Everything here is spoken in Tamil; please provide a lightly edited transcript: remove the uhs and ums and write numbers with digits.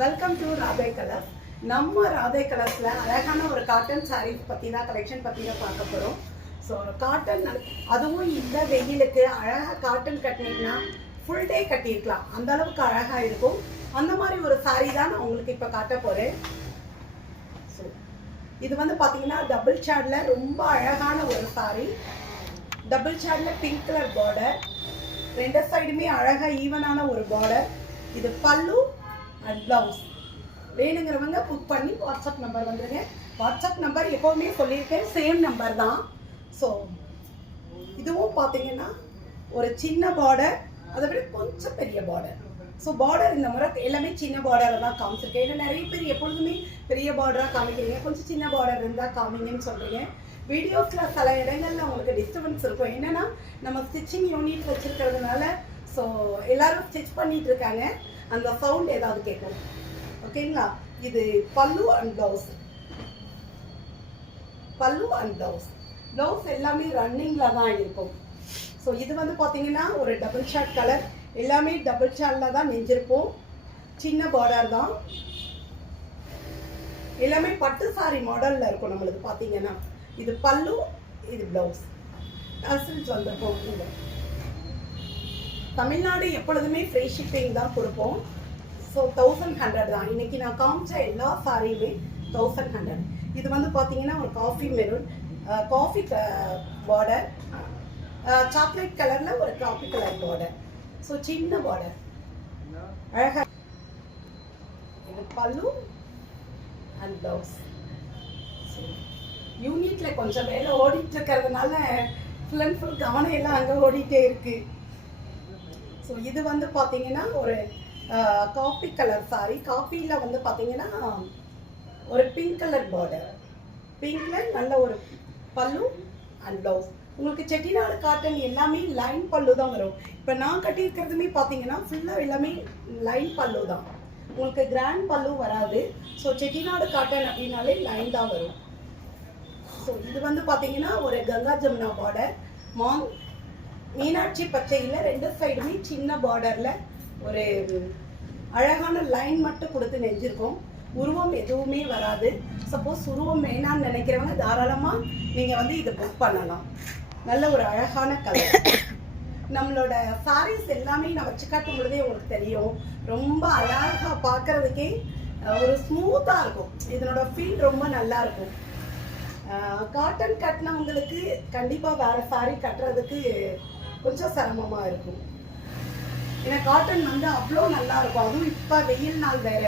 Welcome to Radhe colours. நம்ம ராதே கலர்ஸில் அழகான ஒரு காட்டன் சாரீஸ் பற்றி தான் கலெக்ஷன் பற்றி தான் பார்க்க போகிறோம். ஸோ காட்டன், அதுவும் இந்த வெயிலுக்கு அழகாக காட்டன் கட்டினீங்கன்னா ஃபுல் டே கட்டியிருக்கலாம், அந்த அளவுக்கு அழகாக இருக்கும். அந்த மாதிரி ஒரு சாரீ தான் நான் உங்களுக்கு இப்போ காட்ட போகிறேன். ஸோ இது வந்து பார்த்தீங்கன்னா டபுள் ஷேடில் ரொம்ப அழகான ஒரு சாரீ. டபுள் ஷேடில் பிங்க் கலர் பார்டர், ரெண்டு சைடுமே அழகாக ஈவனான ஒரு பார்டர். இது பல்லு அண்ட் ப்ளவுஸ். வேணுங்கிறவங்க புக் பண்ணி வாட்ஸ்அப் நம்பர் வந்துடுங்க. வாட்ஸ்அப் நம்பர் எப்போவுமே சொல்லியிருக்கேன், சேம் நம்பர் தான். ஸோ இதுவும் பார்த்தீங்கன்னா ஒரு சின்ன பார்டர், அதை விட கொஞ்சம் பெரிய பார்டர். ஸோ பார்டர் இந்த முறை எல்லாமே சின்ன பார்டரை தான் காமிச்சிருக்கேன். ஏன்னா நிறைய பேர் எப்பொழுதுமே பெரிய பார்டராக காமிக்கிறீங்க, கொஞ்சம் சின்ன பார்டர் இருந்தால் காமிங்கன்னு சொல்கிறீங்க. வீடியோஸில் சில இடங்களில் உங்களுக்கு டிஸ்டர்பன்ஸ் இருக்கும். என்னென்னா நம்ம ஸ்டிச்சிங் யூனிட் வச்சுருக்கிறதுனால ஸோ எல்லோரும் ஸ்டிச் பண்ணிகிட்டு இருக்காங்க, அந்த சவுண்ட் ஏதாவது கேட்கும். ஓகேங்களா? இது பல்லு அண்ட் ப்ளவுஸ். பல்லு அண்ட் ப்ளவுஸ். ப்ளவுஸ் எல்லாமே ரன்னிங்கில் தான் இருக்கும். ஸோ இது வந்து பார்த்தீங்கன்னா ஒரு டபுள் ஷேட் கலர், எல்லாமே டபுள் ஷேடில் தான் நெஞ்சிருப்போம். சின்ன பார்டர் தான், எல்லாமே பட்டு சாரி மாடலில் இருக்கும் நம்மளுக்கு. பார்த்தீங்கன்னா இது பல்லு, இது ப்ளவுஸ். டசல்ஸ் வந்திருக்கும். இல்லை, தமிழ்நாடு எப்பொழுதுமே ஃப்ரீ ஷிப்பிங் தான் கொடுப்போம். ஸோ 1100 தான். இன்றைக்கி நான் காமிச்ச எல்லா சாரியுமே 1100. இது வந்து பார்த்தீங்கன்னா ஒரு coffee maroon, coffee border, chocolate கலரில் ஒரு காஃபி கலர் பார்டர். ஸோ சின்ன பார்டர் அழகாக. இது பல்லு அண்ட் ப்ளவுஸ். யூனிட்டில் கொஞ்சம் வேலை ஓடிட்டு இருக்கிறதுனால ஃபுல் அண்ட் ஃபுல் கவனம் எல்லாம் அங்கே ஓடிட்டே இருக்குது. ஸோ இது வந்து பார்த்தீங்கன்னா ஒரு காஃபி கலர் சாரி. காஃபியில் வந்து பார்த்தீங்கன்னா ஒரு பிங்க் கலர் பார்டர், பிங்க்ல நல்ல ஒரு பல்லு அண்ட் ப்ளவுஸ். உங்களுக்கு செட்டிநாடு காட்டன் எல்லாமே லைன் பல்லு தான் வரும். இப்போ நான் கட்டியிருக்கிறதுமே பார்த்தீங்கன்னா ஃபுல்லாக எல்லாமே லைன் பல்லு தான், உங்களுக்கு கிராண்ட் பல்லு வராது. ஸோ செட்டிநாடு காட்டன் அப்படின்னாலே லைன் தான் வரும். ஸோ இது வந்து பார்த்தீங்கன்னா ஒரு கங்கா ஜமுனா பார்டர், மீனாட்சி பச்சையில் ரெண்டு சைடுமே சின்ன பார்டரில் ஒரு அழகான லைன் மட்டும் கொடுத்து நெஞ்சிருக்கோம். உருவம் எதுவுமே வராது. சப்போஸ் உருவம் வேணான்னு நினைக்கிறவங்க தாராளமாக நீங்கள் வந்து இதை புக் பண்ணலாம். நல்ல ஒரு அழகான கலர். நம்மளோட சாரீஸ் எல்லாமே நான் வச்சு காட்டும் பொழுதே உங்களுக்கு தெரியும், ரொம்ப அழகாக பார்க்குறதுக்கே ஒரு ஸ்மூத்தாக இருக்கும். இதனோட ஃபீல் ரொம்ப நல்லா இருக்கும். காட்டன் கட்டினவங்களுக்கு கண்டிப்பாக வேறு சாரீ கட்டுறதுக்கு கொஞ்சம் சிரமமாக இருக்கும். ஏன்னா காட்டன் வந்து அவ்வளோ நல்லா இருக்கும். அதுவும் இப்போ வெயில் நாள் வேறு.